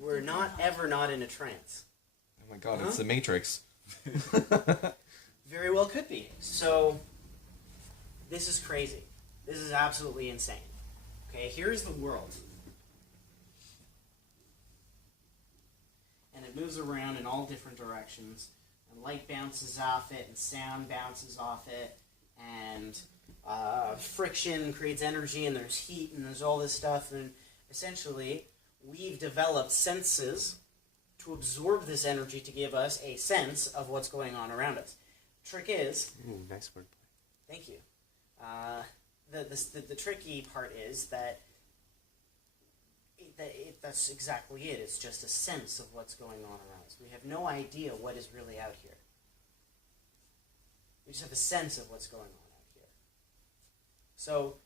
we're not ever not in a trance. Oh my god, it's the Matrix. Very well could be. So, this is crazy. This is absolutely insane. Okay, here's the world. And it moves around in all different directions. And light bounces off it, and sound bounces off it, and friction creates energy, and there's heat, and there's all this stuff. And essentially, we've developed senses to absorb this energy to give us a sense of what's going on around us. Trick is... Ooh, nice wordplay. Thank you. The tricky part is that that's exactly it. It's just a sense of what's going on around us. We have no idea what is really out here. We just have a sense of what's going on out here. So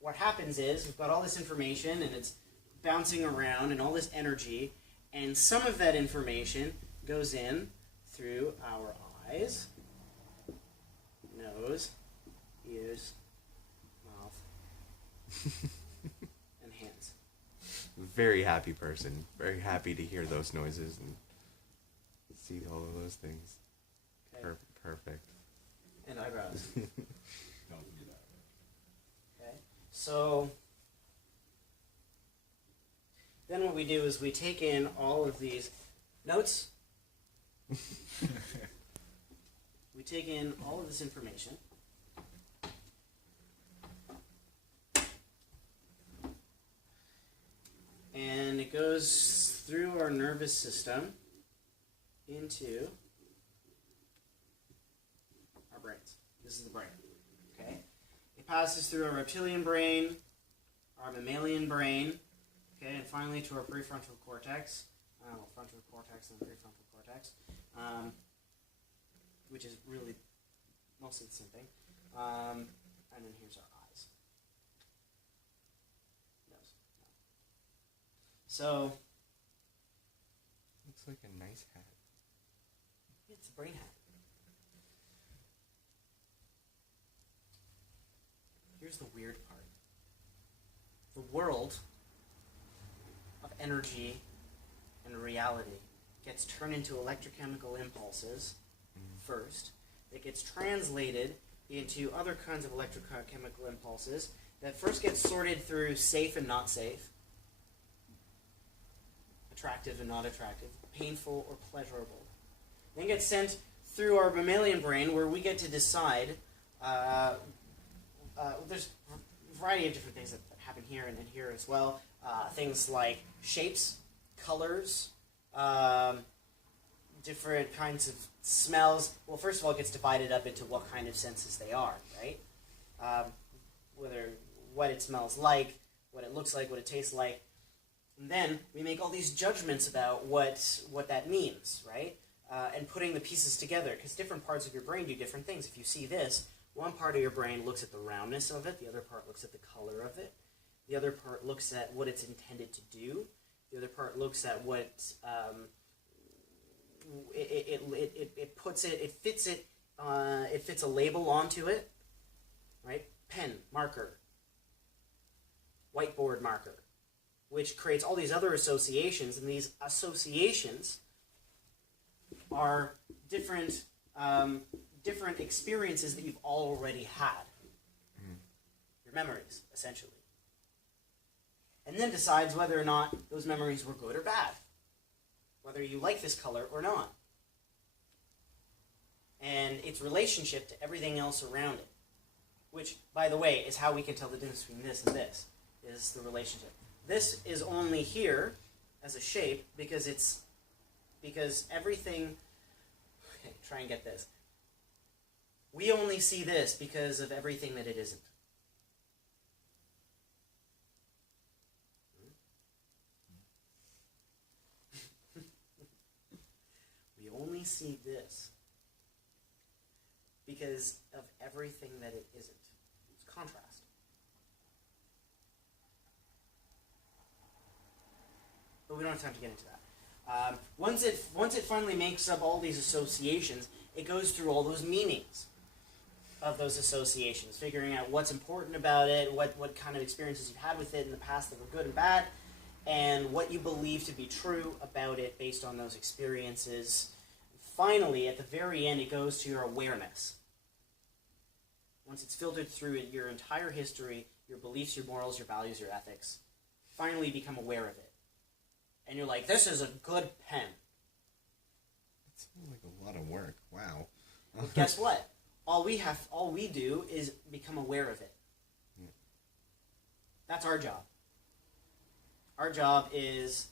what happens is we've got all this information and it's bouncing around and all this energy, and some of that information goes in through our eyes, nose, ears, mouth, and hands. Very happy person. Very happy to hear those noises and see all of those things. Okay. Perfect. And eyebrows. Don't do that. Okay. So then what we do is we take in all of these notes. We take in all of this information. And it goes through our nervous system into our brains. This is the brain. Okay? It passes through our reptilian brain, our mammalian brain, okay, and finally to our prefrontal cortex. Frontal cortex and prefrontal cortex, which is really mostly the same thing. And then here's our eyes. Nose. So, Looks like a nice hat. it's a brain hat. Here's the weird part. The world of energy and reality gets turned into electrochemical impulses first. It gets translated into other kinds of electrochemical impulses that first get sorted through safe and not safe, attractive and not attractive, painful or pleasurable. Then gets sent through our mammalian brain where we get to decide. There's a variety of different things that happen here and here as well. Things like shapes, colors, different kinds of smells. Well, first of all, it gets divided up into what kind of senses they are, right? What it smells like, what it looks like, what it tastes like. And then we make all these judgments about what that means, right? And putting the pieces together, because different parts of your brain do different things. If you see this, one part of your brain looks at the roundness of it, the other part looks at the color of it, the other part looks at what it's intended to do, the other part looks at what it puts it, it fits it, it fits a label onto it, right? Pen, marker, whiteboard marker, which creates all these other associations, and these associations are different different experiences that you've already had. Your memories, essentially. And then decides whether or not those memories were good or bad. Whether you like this color or not. And its relationship to everything else around it. Which, by the way, is how we can tell the difference between this and this. Is the relationship. This is only here as a shape because everything... Okay, try and get this. We only see this because of everything that it isn't. We only see this because of everything that it isn't. It's contrast. But we don't have time to get into that. Once it finally makes up all these associations, it goes through all those meanings of those associations, figuring out what's important about it, what kind of experiences you've had with it in the past that were good and bad, and what you believe to be true about it based on those experiences. Finally, at the very end, it goes to your awareness. Once it's filtered through your entire history, your beliefs, your morals, your values, your ethics, finally you become aware of it. And you're like, this is a good pen. It sounds like a lot of work. Wow. But guess what? All we do is become aware of it. Yeah. That's our job. Our job is,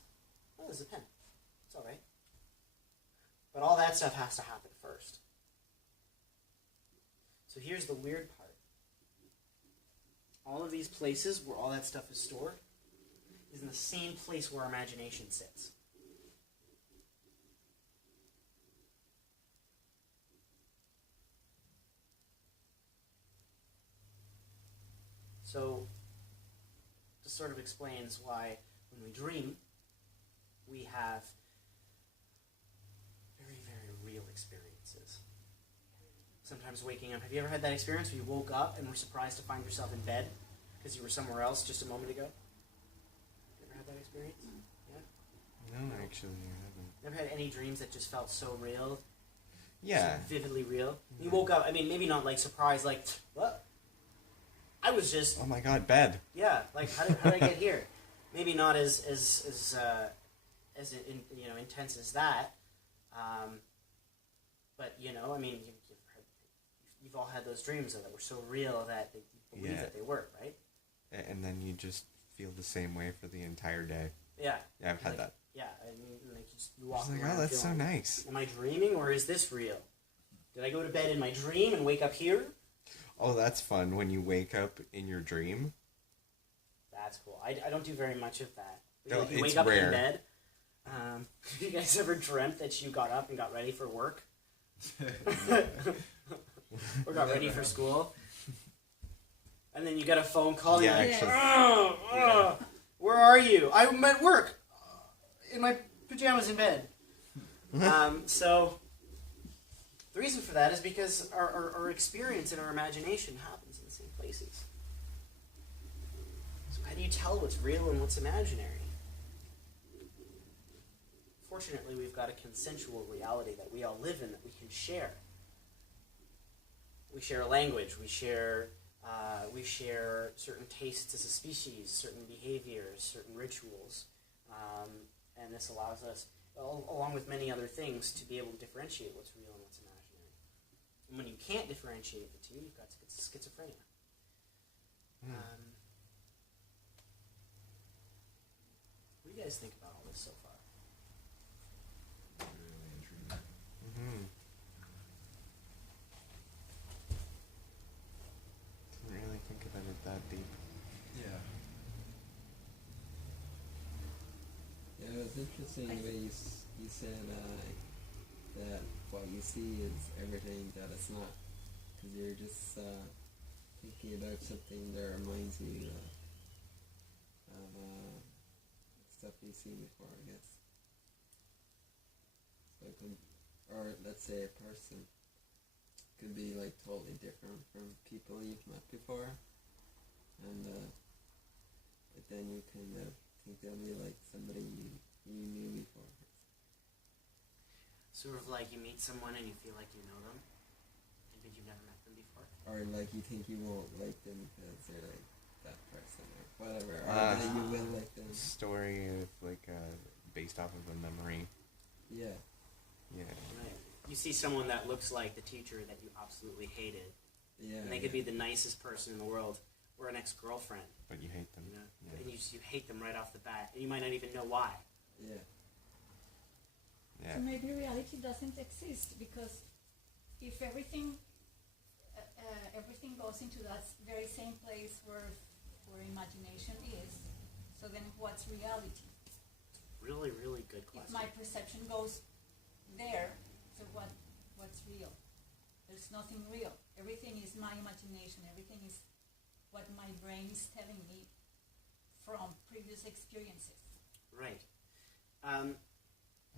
oh, there's a pen. It's all right. But all that stuff has to happen first. So here's the weird part. All of these places where all that stuff is stored is in the same place where our imagination sits. So, this sort of explains why when we dream, we have very, very real experiences. Sometimes waking up. Have you ever had that experience where you woke up and were surprised to find yourself in bed because you were somewhere else just a moment ago? You ever had that experience? Yeah? No, actually, I haven't. Never had any dreams that just felt so real? Yeah. So vividly real? You woke up, I mean, maybe not like surprised, like, what? I was just, Oh my god, bed. yeah, like, how did I get here? Maybe not as intense as that. But, you know, I mean, you've all had those dreams that were so real that you believe Yeah. that they were, right? And then you just feel the same way for the entire day. Yeah. Yeah, I've had Like, that. Yeah, I mean, like, you walk It's like, around oh, that's so feeling, nice. am I dreaming or is this real? Did I go to bed in my dream and wake up here? Oh, that's fun when you wake up in your dream. That's cool. I don't do very much of that. No, Like, you it's wake up rare. in bed. Have you guys ever dreamt that you got up and got ready for work? Or got ready for school? And then you get a phone call and Yeah, you're like, actually. where are you? I'm at work. In my pajamas in bed. So, the reason for that is because our experience and our imagination happens in the same places. So how do you tell what's real and what's imaginary? Fortunately, we've got a consensual reality that we all live in that we can share. We share a language. We share certain tastes as a species, certain behaviors, certain rituals, and this allows us, along with many other things, to be able to differentiate what's real and what's imaginary. And when you can't differentiate the two, you've got schizophrenia. What do you guys think about all this so far? Really intriguing. Mm-hmm. Didn't really think about it that deep. Yeah. Yeah, it was interesting the way you said that what you see is everything that it's not. Because you're just thinking about something that reminds you of stuff you've seen before, I guess. So it could, or let's say a person could be like totally different from people you've met before, and but then you kind of think they'll be like somebody you knew before. Sort of like you meet someone and you feel like you know them, but you've never met them before. Or like you think you won't like them because they're like that person or whatever, or Ah. that you will like them. Story of like based off of a memory. Yeah. Yeah. Right. You see someone that looks like the teacher that you absolutely hated, Yeah. and they could be the nicest person in the world, or an ex-girlfriend, But you hate them. you know, Yeah. and you hate them right off the bat, and you might not even know why. Yeah. Yeah. So maybe reality doesn't exist because if everything goes into that very same place where imagination is, so then what's reality? Really, really good If question. my perception goes there, so what's real? There's nothing real. Everything is my imagination. Everything is what my brain is telling me from previous experiences. Right.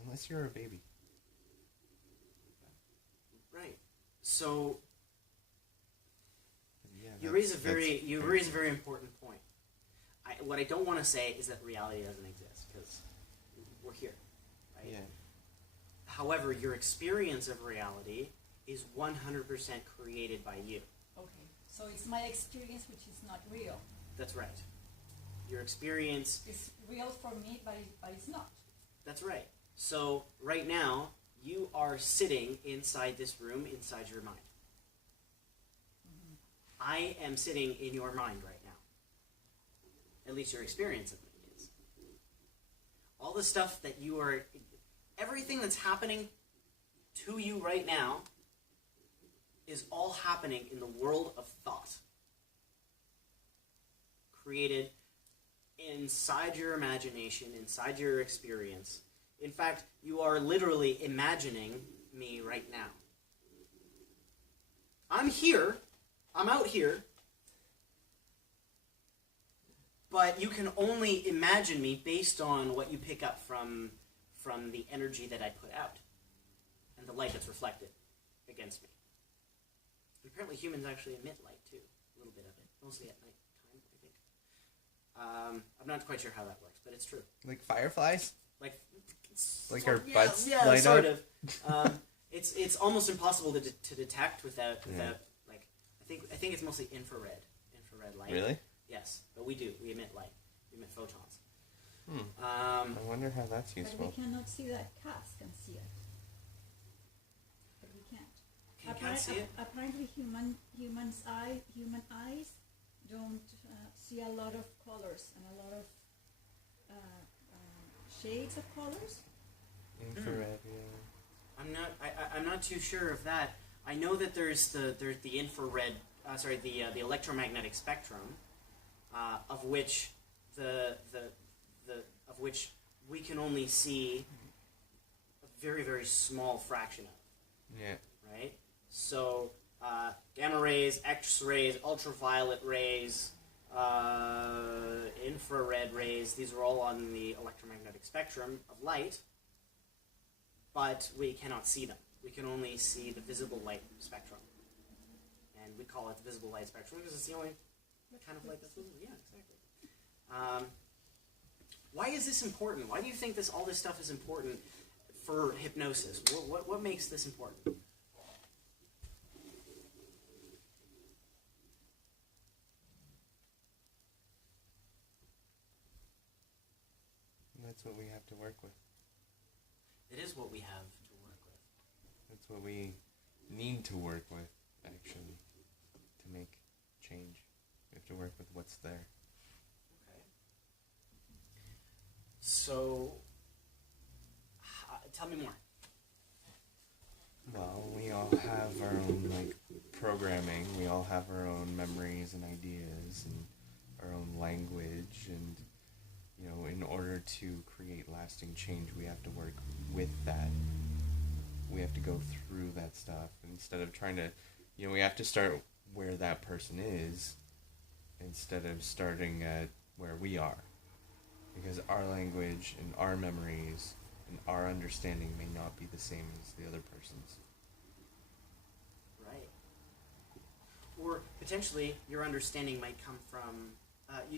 Unless you're a baby. Right. So Yeah, you raise a very important point. what I don't want to say is that reality doesn't exist, because we're here, right? Yeah. However, your experience of reality is 100% created by you. Okay, so it's my experience which is not real. That's right. Your experience, It's real for me, but it's not. that's right. So right now, you are sitting inside this room, inside your mind. I am sitting in your mind right now. At least your experience of me is. All the stuff that you are, everything that's happening to you right now is all happening in the world of thought. Created inside your imagination, inside your experience. In fact, you are literally imagining me right now. I'm here, I'm out here, but you can only imagine me based on what you pick up from the energy that I put out and the light that's reflected against me. And apparently humans actually emit light too, a little bit of it, mostly at night time, I think. I'm not quite sure how that works, but it's true. Like fireflies? Like Our yeah, butts yeah, light sort up? of. It's almost impossible to detect without Yeah. like I think it's mostly infrared light. Really? Yes, but we emit light. We emit photons. I wonder how that's But useful. we cannot see that. Cats can see it. But we can't. Can cats see it? Apparently human eyes don't see a lot of colors and a lot of shades of colors. Infrared, yeah. I'm not too sure of that. I know that there's the infrared. The electromagnetic spectrum, of which of which we can only see a very, very small fraction of. Yeah. Right? So, gamma rays, X-rays, ultraviolet rays, infrared rays, these are all on the electromagnetic spectrum of light, but we cannot see them. We can only see the visible light spectrum. And we call it the visible light spectrum because it's the only kind of light that's visible. Yeah, exactly. Why is this important? Why do you think all this stuff is important for hypnosis? What makes this important? That's what we have to work with. It is what we have to work with. That's what we need to work with, actually, to make change. We have to work with what's there. Okay. So, tell me more. Well, we all have our own, programming. We all have our own memories and ideas and our own language. And, in order to create lasting change, we have to work with that. We have to go through that stuff. Instead of trying to, we have to start where that person is instead of starting at where we are. Because our language and our memories and our understanding may not be the same as the other person's. Right. Or potentially your understanding might come from,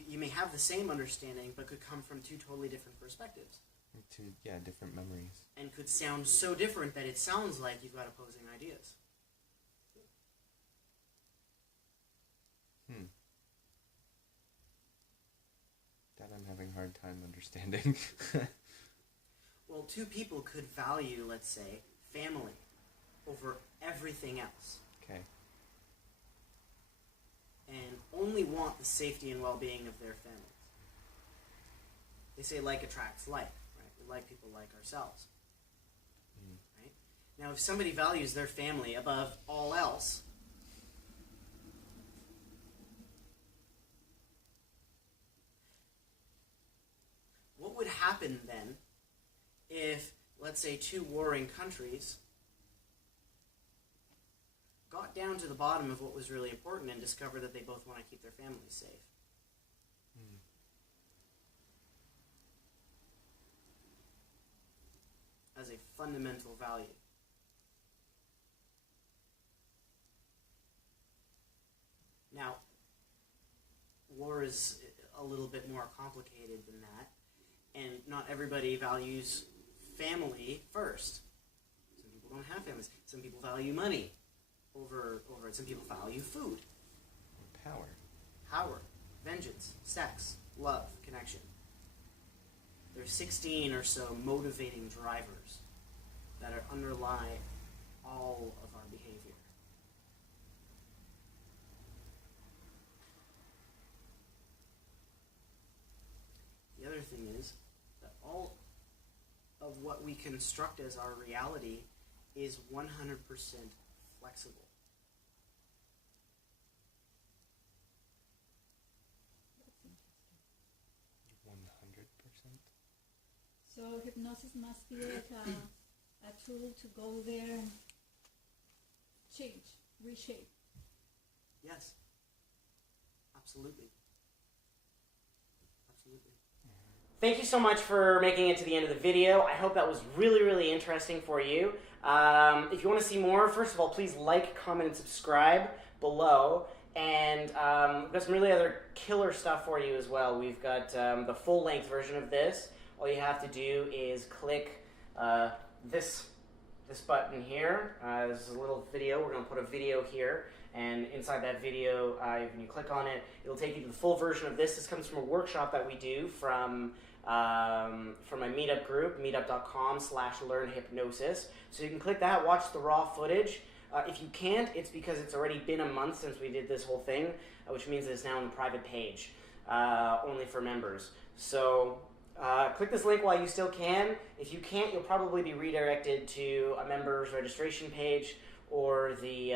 you may have the same understanding but could come from two totally different perspectives. Different memories. And could sound so different that it sounds like you've got opposing ideas. That I'm having a hard time understanding. Well, two people could value, let's say, family over everything else. Okay. And only want the safety and well-being of their families. They say like attracts like, right? We like people like ourselves. Right? Now, if somebody values their family above all else, what would happen then if, let's say, two warring countries got down to the bottom of what was really important and discovered that they both want to keep their families safe? As a fundamental value. Now, war is a little bit more complicated than that. And not everybody values family first. Some people don't have families. Some people value money over it. Some people value food, power, vengeance, sex, love, connection. There's 16 or so motivating drivers that underlie all of our behavior. The other thing is that all of what we construct as our reality is 100% flexible. That's interesting. 100%. So hypnosis must be like a tool to go there and change, reshape. Yes. Absolutely. Absolutely. Thank you so much for making it to the end of the video. I hope that was really, really interesting for you. If you want to see more, first of all, please like, comment, and subscribe below. And we've got some really other killer stuff for you as well. We've got the full-length version of this. All you have to do is click this button here. This is a little video. We're going to put a video here. And inside that video, when you click on it, it'll take you to the full version of this. This comes from a workshop that we do from my meetup group, meetup.com/learnhypnosis. So you can click that, watch the raw footage. If you can't, it's because it's already been a month since we did this whole thing, which means it's now on the private page, only for members. So click this link while you still can. If you can't, you'll probably be redirected to a members registration page or the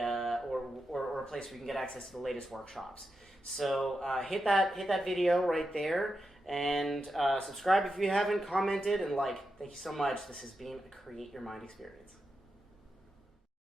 or a place where you can get access to the latest workshops. So hit that video right there, and subscribe if you haven't, commented, and like. Thank you so much. This has been a Create Your Mind experience.